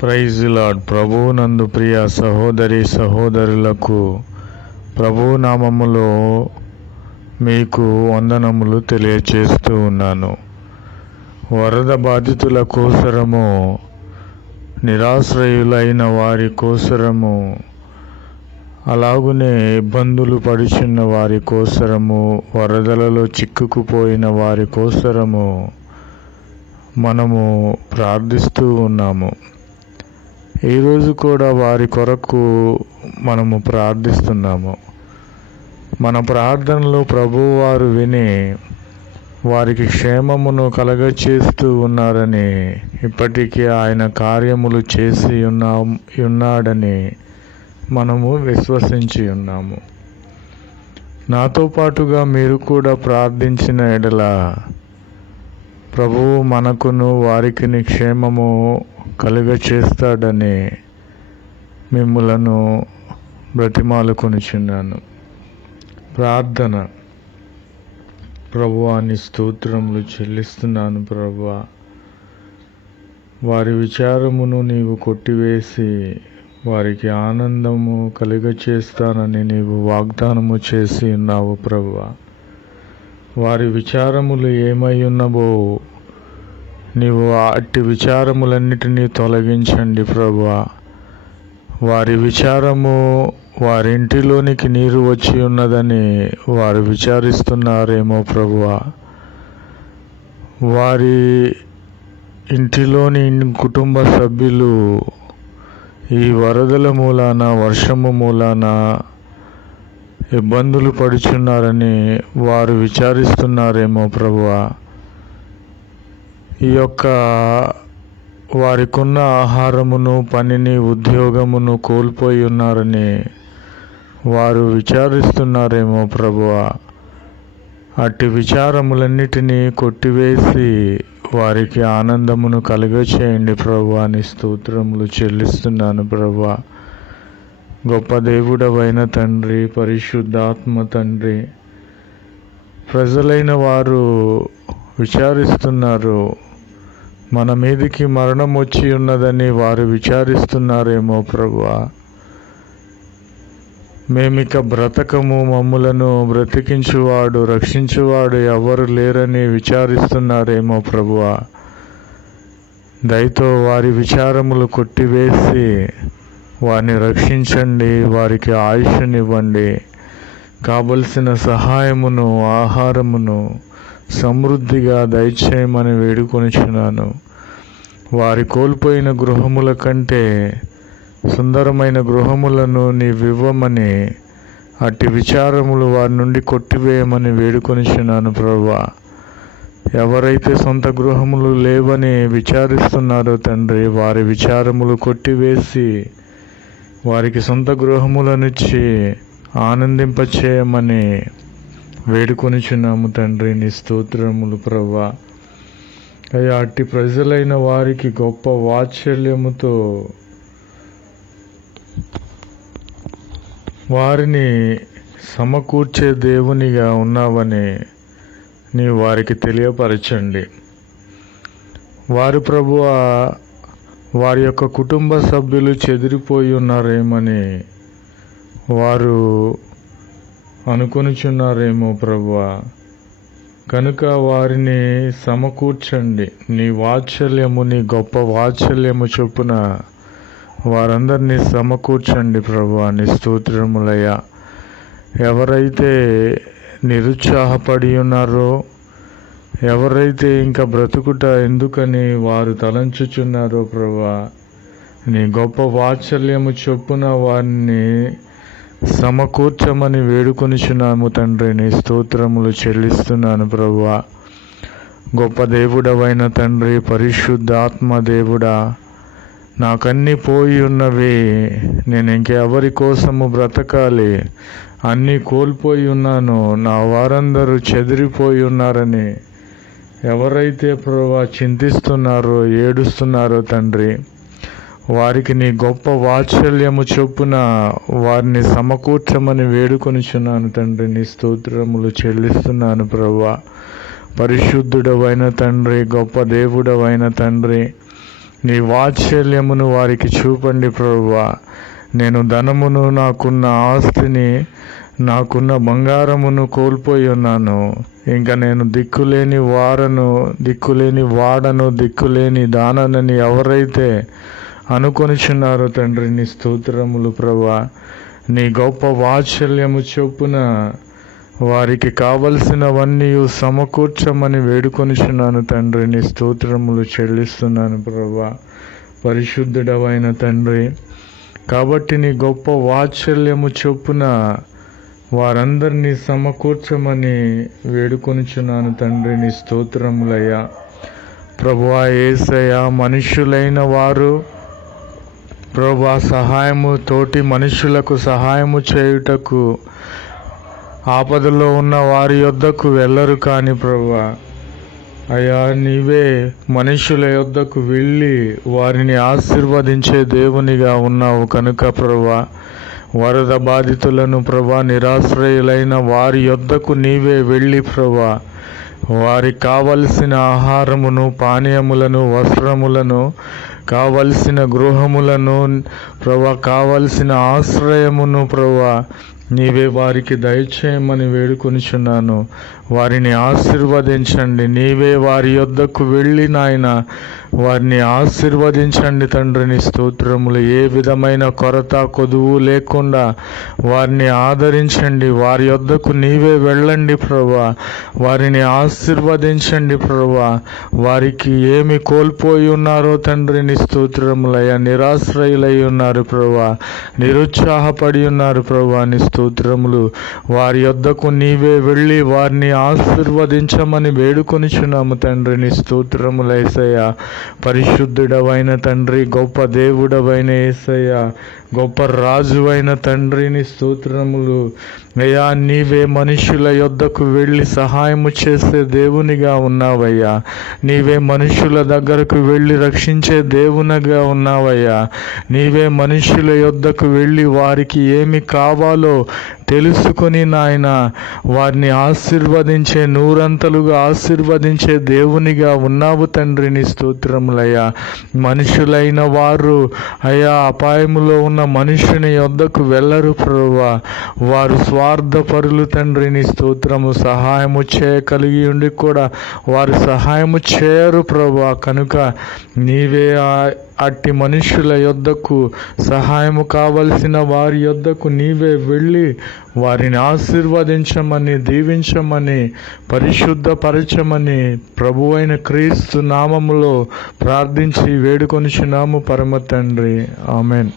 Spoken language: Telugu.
Praise lord. ప్రభువునందు ప్రియ సహోదరి సహోదరులకు ప్రభువు నామములో మీకు వందనములు తెలియచేస్తూ ఉన్నాను. వరద బాధితుల కోసరము, నిరాశ్రయులైన వారి కోసరము, అలాగునే ఇబ్బందులు పడుచున్న వారి కోసరము, వరదలలో చిక్కుకుపోయిన వారి కోసరము మనము ప్రార్థిస్తూ ఉన్నాము. ఈరోజు కూడా వారి కొరకు మనము ప్రార్థిస్తున్నాము. మన ప్రార్థనలు ప్రభువారు విని వారికి క్షేమమును కలగచేస్తూ ఉన్నారని, ఇప్పటికీ ఆయన కార్యములు చేసి ఉన్నాడని మనము విశ్వసించి ఉన్నాము. నాతో పాటుగా మీరు కూడా ప్రార్థించిన ఎడల ప్రభువు మనకును వారికి క్షేమము కలుగచేస్తాడని మిమ్ములను బ్రతిమాలుకొనుచున్నాను. ప్రార్థన. ప్రభువా, నీ స్తోత్రములు చెల్లిస్తున్నాను. ప్రభువా, వారి విచారమును నీవు కొట్టివేసి వారికి ఆనందము కలుగచేస్తానని నీవు వాగ్దానము చేసి ఉన్నావు. ప్రభువా, వారి విచారములు ఏమై ఉన్నవో నీవు అట్టి విచారములన్నిటినీ తొలగించండి. ప్రభువా, వారి విచారము వారింటిలోనికి నీరు వచ్చి ఉన్నదని వారు విచారిస్తున్నారేమో. ప్రభువా, వారి ఇంటిలోని కుటుంబ సభ్యులు ఈ వరదల మూలాన, వర్షము మూలాన ఇబ్బందులు పడుచున్నారని వారు విచారిస్తున్నారేమో. ప్రభువా, ఈ యొక్క వారికున్న ఆహారమును, పనిని, ఉద్యోగమును కోల్పోయి ఉన్నారని వారు విచారిస్తున్నారేమో. ప్రభువా, అట్టి విచారములన్నిటినీ కొట్టివేసి వారికి ఆనందమును కలుగచేయండి. ప్రభువా, నీ స్తోత్రములు చెల్లిస్తున్నాను. ప్రభువా, గొప్ప దేవుడవైన తండ్రి, పరిశుద్ధాత్మ తండ్రి, ప్రజలైన వారు విచారిస్తున్నారు. మన మీదికి మరణం వచ్చి ఉన్నదని వారు విచారిస్తున్నారేమో. ప్రభువా, మేమిక బ్రతకము, మమ్ములను బ్రతికించువాడు, రక్షించువాడు ఎవరు లేరని విచారిస్తున్నారేమో. ప్రభువా, దయతో వారి విచారములు కొట్టివేసి వారిని రక్షించండి, వారికి ఆయుష్నివ్వండి, కావలసిన సహాయమును, ఆహారమును సమృద్ధిగా దయచేయమని వేడుకొనిచున్నాను. వారి కోల్పోయిన గృహముల కంటే సుందరమైన గృహములను నీవివ్వమని, అట్టి విచారములు వారి నుండి కొట్టివేయమని వేడుకొనిచున్నాను. ప్రభువా, ఎవరైతే సొంత గృహములు లేవని విచారిస్తున్నారో తండ్రి, వారి విచారములు కొట్టివేసి వారికి సొంత గృహములనిచ్చి ఆనందింపచేయమని వేడుకొనిచున్నాము. తండ్రి, నీ స్తోత్రములు. ప్రభువా, అయ్యా, అట్టి ప్రజలైన వారికి గొప్ప వాత్సల్యముతో వారిని సమకూర్చే దేవునిగా ఉన్నావని నీ వారికి తెలియపరచండి. వారు ప్రభువా, వారి యొక్క కుటుంబ సభ్యులు చెదిరిపోయి ఉన్నారేమని వారు అనుకొనిచున్నారేమో. ప్రభువా, కనుక వారిని సమకూర్చండి. నీ వాత్సల్యము, నీ గొప్ప వాత్సల్యము చొప్పున వారందరినీ సమకూర్చండి. ప్రభువా, నీ స్తోత్రములయ్యా. ఎవరైతే నిరుత్సాహపడి ఉన్నారో, ఎవరైతే ఇంకా బ్రతుకుట ఎందుకని వారు తలంచుచున్నారో, ప్రభువా, నీ గొప్ప వాత్సల్యము చొప్పున వారిని సమకూర్చమని వేడుకొనిచున్నాము. తండ్రి, నీ స్తోత్రములు చెల్లిస్తున్నాను. ప్రభువా, గొప్ప దేవుడవైన తండ్రి, పరిశుద్ధాత్మ దేవుడా, నాకన్నీ పోయి ఉన్నవి, నేను ఇంకెవరి కోసము బ్రతకాలి, అన్నీ కోల్పోయి ఉన్నాను, నా వారందరూ చెదిరిపోయి ఉన్నారని ఎవరైతే ప్రభువా చింతిస్తున్నారో, ఏడుస్తున్నారో తండ్రి, వారికి నీ గొప్ప వాత్సల్యము చొప్పున వారిని సమకూర్చమని వేడుకొనిచున్నాను. తండ్రి, నీ స్తోత్రములు చెల్లిస్తున్నాను. ప్రభువా, పరిశుద్ధుడవైన తండ్రి, గొప్ప దేవుడవైన తండ్రి, నీ వాత్సల్యమును వారికి చూపండి ప్రభువా. నేను ధనమును, నాకున్న ఆస్తిని, నాకున్న బంగారమును కోల్పోయి ఉన్నాను. ఇంకా నేను దిక్కులేని వాడను, దిక్కులేని దానని ఎవరైతే అనుకొనిచున్నారో తండ్రి, నీ స్తోత్రములు ప్రభువా. నీ గొప్ప వాత్సల్యము చొప్పున వారికి కావలసినవన్నీ సమకూర్చమని వేడుకొనిచున్నాను తండ్రి. నీ స్తోత్రములు చెల్లిస్తున్నాను ప్రభువా. పరిశుద్ధుడవైన తండ్రి, కాబట్టి నీ గొప్ప వాత్సల్యము చొప్పున వారందరినీ సమకూర్చమని వేడుకొనిచున్నాను తండ్రి. నీ స్తోత్రములయ్యా. ప్రభువా యేసయ్యా, మనుష్యులైన వారు ప్రభువా తోటి మనుషులకు సహాయము చేయుటకు ఆపదలో ఉన్న వారి యొద్దకు వెళ్ళరు కానీ ప్రభువా, అయ్యా నీవే మనుషుల యొద్దకు వెళ్ళి వారిని ఆశీర్వదించే దేవునిగా ఉన్నావు కనుక ప్రభువా, వరద బాధితులను ప్రభువా, నిరాశ్రయులైన వారి యొద్దకు నీవే వెళ్ళి ప్రభువా, వారికి కావలసిన ఆహారమును, పానీయములను, వస్త్రములను, కావలసిన గృహములను ప్రభువా, కావలసిన ఆశ్రయమును ప్రభువా నీవే వారికి దయచేయమని వేడుకొనిచున్నాను. వారిని ఆశీర్వదించండి. నీవే వారి యొద్దకు వెళ్ళి నాయన వారిని ఆశీర్వదించండి తండ్రి. నీ స్తోత్రములు. ఏ విధమైన కొరత కొదువు లేకుండా వారిని ఆదరించండి. వారి యొద్దకు నీవే వెళ్ళండి ప్రభువా. వారిని ఆశీర్వదించండి ప్రభువా. వారికి ఏమి కోల్పోయి ఉన్నారో తండ్రి నీ స్తోత్రములయ్యా. నిరాశ్రయులై ఉన్నారు ప్రభువా, నిరుత్సాహపడి ఉన్నారు ప్రభువా. నీ స్తోత్రములు. వారి యొద్దకు నీవే వెళ్ళి వారిని ఆశీర్వదించమని వేడుకొనిచున్నాము తండ్రి. నీ స్తోత్రములు యేసయ్యా. పరిశుద్ధుడవైన తండ్రి, గొప్ప దేవుడవైన యేసయ్యా, గొప్ప రాజువైన తండ్రి, నీ స్తోత్రములు. అయ్యా నీవే మనుషుల యొద్దకు వెళ్ళి సహాయము చేసే దేవునిగా ఉన్నావయ్యా. నీవే మనుషుల దగ్గరకు వెళ్ళి రక్షించే దేవునిగా ఉన్నావయ్యా. నీవే మనుషుల యొద్దకు వెళ్ళి వారికి ఏమి కావాలో తెలుసుకొని నాయన వారిని ఆశీర్వదించే, నూరంతలుగా ఆశీర్వదించే దేవునిగా ఉన్నావు తండ్రి. నీ స్తోత్రములయ్యా. మనుషులైన వారు అయ్యా అపాయములో ఉన్న మనుషుని యొద్దకు వెళ్ళరు ప్రభువా. వారు స్వార్థపరులు తండ్రి. నీ స్తోత్రము. సహాయము చేయగలిగి ఉండి కూడా వారు సహాయము చేయరు ప్రభువా. కనుక నీవే అట్టి మనుషుల యొద్దకు, సహాయము కావలసిన వారి యొద్దకు నీవే వెళ్ళి వారిని ఆశీర్వదించమని, దీవించమని, పరిశుద్ధపరచమని ప్రభువైన క్రీస్తు నామములో ప్రార్థించి వేడుకొనిచున్నాము పరమ తండ్రి. ఆమెన్.